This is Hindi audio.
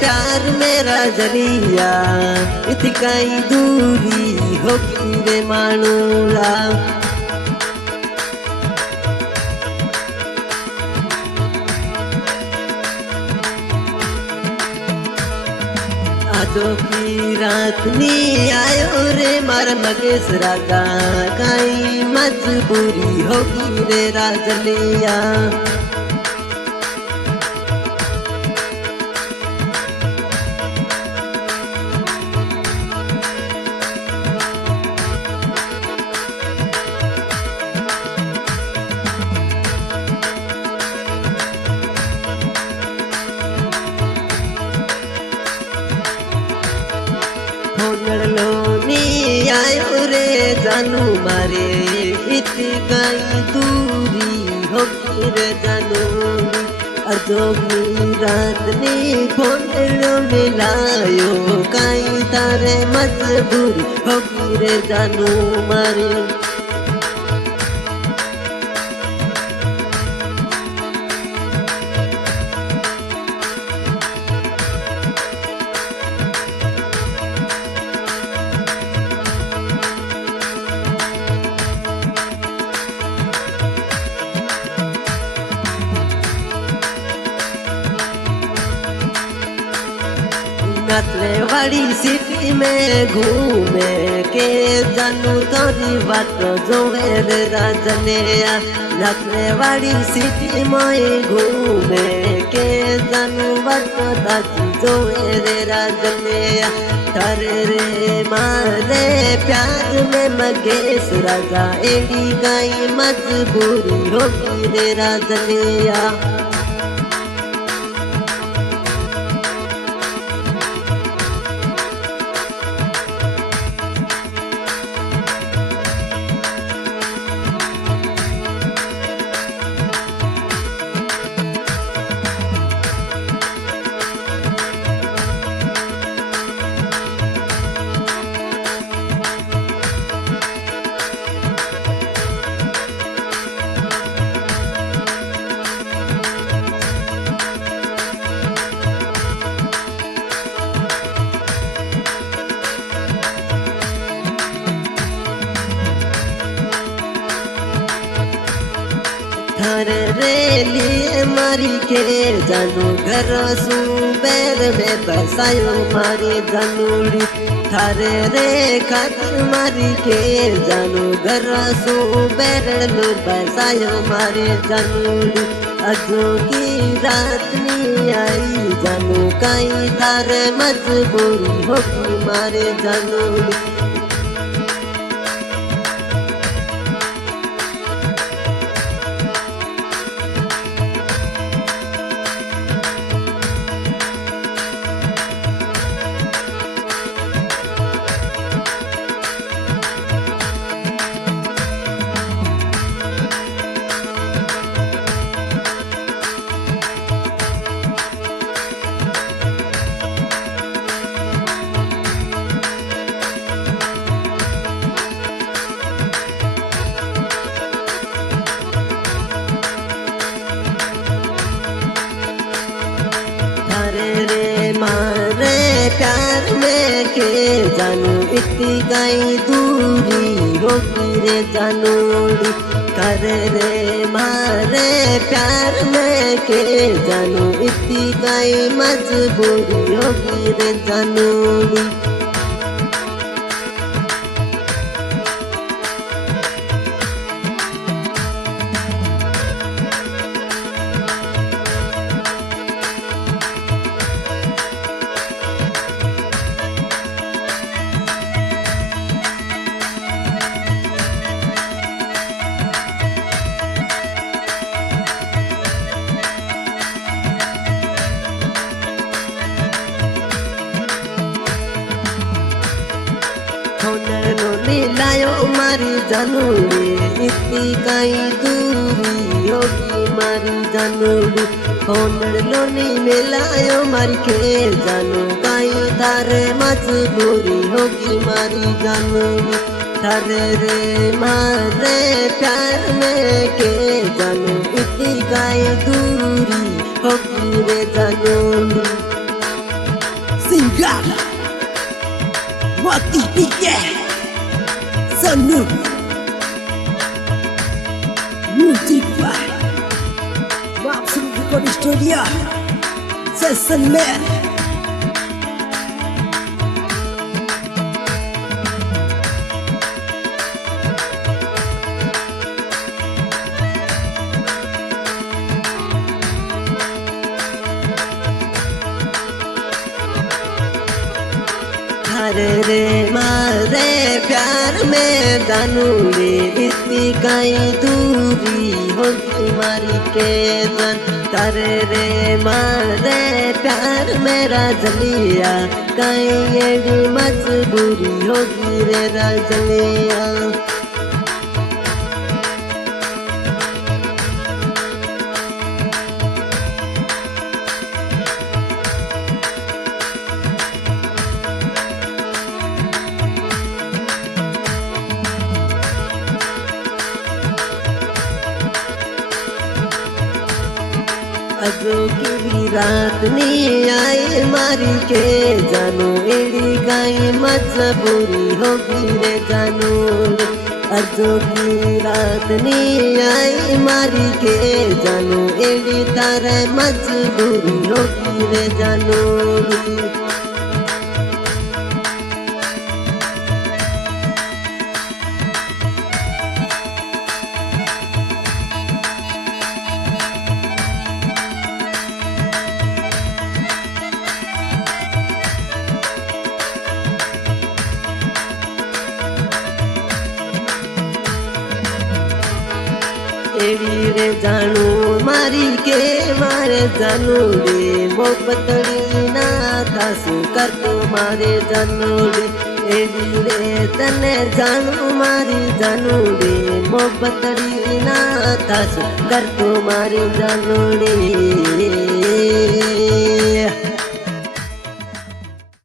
प्यार मेरा जलिया इतनी कई दूरी होगी रे मानूला आजो की रात नी आयो रे मार मगेश रागा कई मजबूरी होगी रे राजलिया लो नी आयो रे जानू मारे इतनी कई दूरी होगी रे जानू अजोगी रात नी फोनलो मिलायो कई तारे मजबूरी होगी रे जानू मारे नचले वाली सिटी में घूमे के जानू तोरी बात जो रे राजलिया नचले वाली सिटी में घूमे के जानू बात जो रे राजलिया थारे रे मारे प्यार में मगेश रागा एडी गई मजबूरी होगी रे राजलिया थारे रे लिए मारी के जानू घर सू बैर में बसायो मारी जानूड़ी थारे रे खातिर मारी के जानू घर सू बैर लो बसायो मारी जानूड़ी अजो की रात नी आई जानू कई थारे मजबूरी होगी मारे जानूड़ी प्यार में के जानू इतनी गई दूरी होगी रे जानूड़ी करे रे मारे प्यार में के जानू इतनी गई मजबूरी होगी रे जानूड़ी मिलायो मारी जानूड़ी इतनी कई दूरी होगी मारी जानूड़ी फोन लोनी मिलायो मारी के जानू कई तारे मजबूरी होगी मारी जानूड़ी थारे रे मारे प्यार में के जानू इतनी कई दूरी होगी रे जानूड़ी God, Wati Pike, Sanu, Music by Maxim Recording Studio, Jaisalmer. अरे रे मारे प्यार में जानू रे इतनी कई दूरी होगी मारी के जन करे रे मारे प्यार मेरा जलिया कहीं एडी मजबूरी होगी रे राजलिया अजो की भी रात नहीं आई मारी के जानू एड़ी गाई मजबूरी होगी रे जानू अजो की रात नहीं आई मारी के जानू एड़ी तारे मजबूरी होगी रे जानू एड़ी रे जानू मारी के मारे जानू रे मोहब्बतड़ी ना थासु कर तो मारे जानू रे एड़ी रे तने जानू मारी जानू रे मोहब्बतड़ी ना थासु कर तो मारे जानू रे